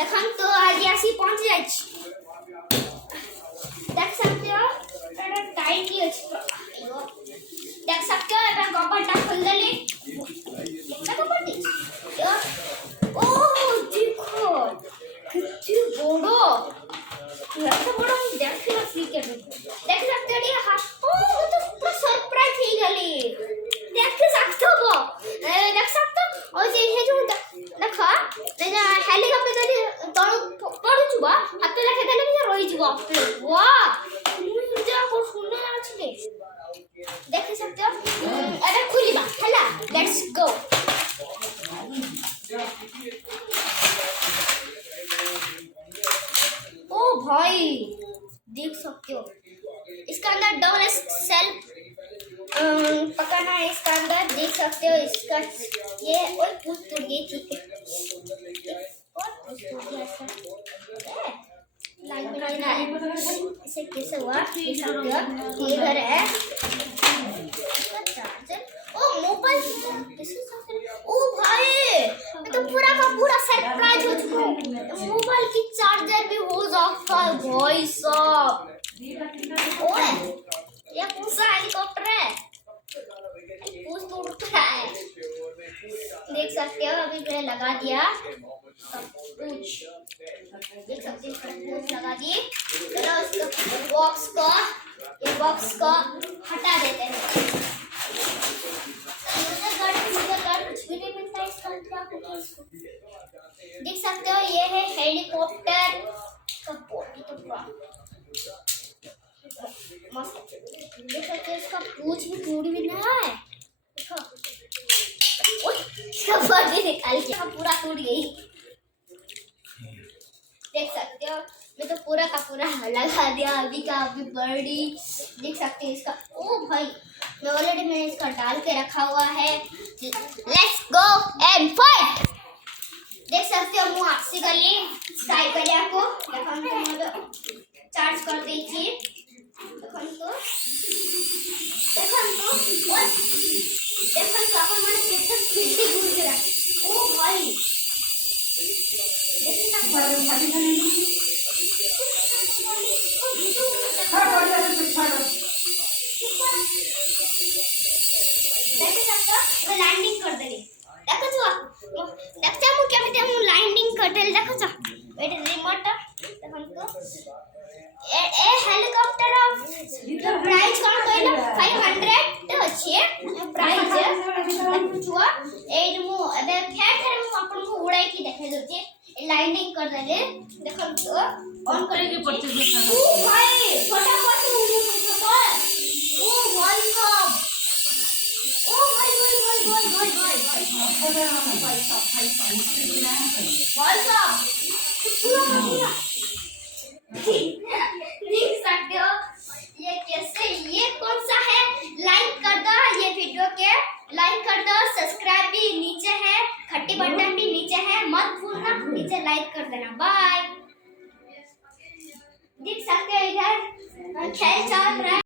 देखन तो आज आसी पहुंच जाय छी देख सकते हो एटा टाइट ही अछि अयो देख सकते हो एटा कपड़ा खोल देली एटा कपड़ा दी यो ओ देखो कितनी बड़ो एटा बड़ो देख रखली के देख सकते हो ये ओ तो पूरा सरप्राइज ही गली देख सकते हो देख सकते हो ओ जे हे जो देखा तेजा हेलीकॉप्टर दे तळ पडु छुबा हाथ लखे देले भी रोई जीवो वाह मुझे को सुने अछि देख सकते हो अरे खुलीबा हला लेट्स गो ओ भाई देख सकते हो इसका अंदर डबल सेल पकाना है इसका अंदर देख सकते हो इसका ये और पूछ टूट गई थी और पूछ टूट गया इसका लाइट बनाना है इसे कैसे हुआ देख सकते हो ये घर है चार्जर ओ मोबाइल ओ भाई मैं तो पूरा का पूरा सरप्राइज हो चुका हूँ मोबाइल की चार्जर भी हो जाता है भाई साहब ओए ये कौन सा हेलीकॉप्टर है पूछ तो उड़ता है देख सकते हो अभी मैंने लगा दिया पूछ देख सकते हो पूछ लगा दिए चलो इसको बॉक्स को हटा देते हैं कुछ भी नहीं मिलता इसका क्या होगा इसको देख सकते हो ये है हेलीकॉप्टर का बॉडी तो पूरा मस्त देख सकते हो इसका पूंछ भी टूट भी ना है देखो इसका बॉडी निकाल के पूरा टूट गई देख सकते हो मैं तो पूरा का पूरा लगा दिया अभी का अभी बॉडी देख सकते हो इसका ओ भाई मैं ऑलरेडी मैंने इसका डाल के रखा हुआ है लेट्स गो एंड फाइट देख सकते हो मुंह आपसे गली स्काई करिया को देखो चार्ज कर दीजिए देखो अपन मैंने कितना स्पीड से घूम गया ओ भाई देखिए ना मैं लैंडिंग कर देली देखो देखता हूं क्या मैं लैंडिंग कर देली देखो वेट रिमोट देखो ए हेलीकॉप्टर प्राइस कौन कहला 500 अछि प्राइस देखुआ ए मु अबे फेर मु अपन को उड़ाई की देखे दते लैंडिंग कर देले देखो तो ऑन करके परचेज ओ भाई फटाफट उड़े ओ भाई साहब ओ भाई साहब पूरा देख सकते हो ये कैसे ये कौन सा है लाइक कर दो ये वीडियो के लाइक कर दो सब्सक्राइब भी नीचे है घंटी बटन भी नीचे है मत भूलना नीचे लाइक कर देना बाय देख सकते हो इधर खेल चल रहा है।